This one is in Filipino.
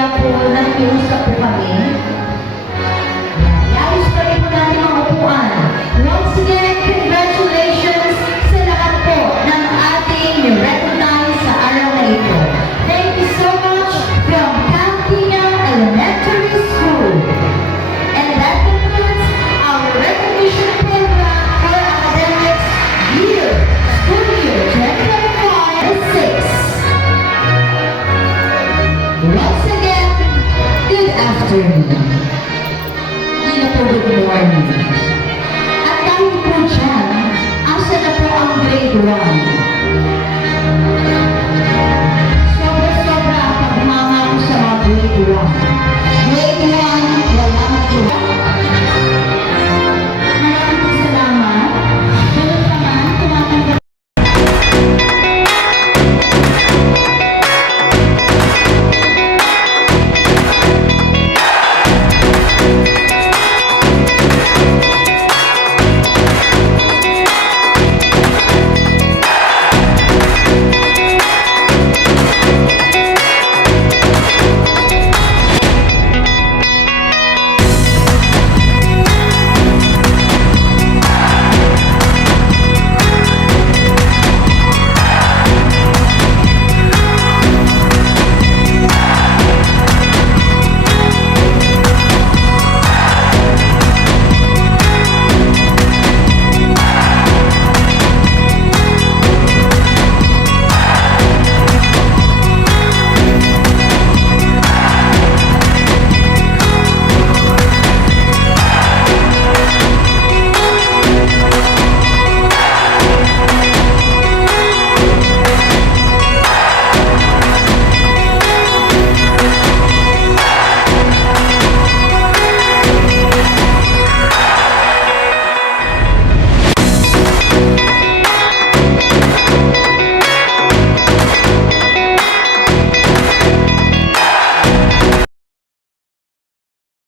kaya po nakiusap po kami. Iayos pa rin po natin mga upuan. Once again, congratulations sa lahat po ng ating recognize sa araw na ito. Thank you so much from Campiña Elementary School. And that concludes our recognition program for academics year, school year 2025-06. Once again, good afternoon. Good morning.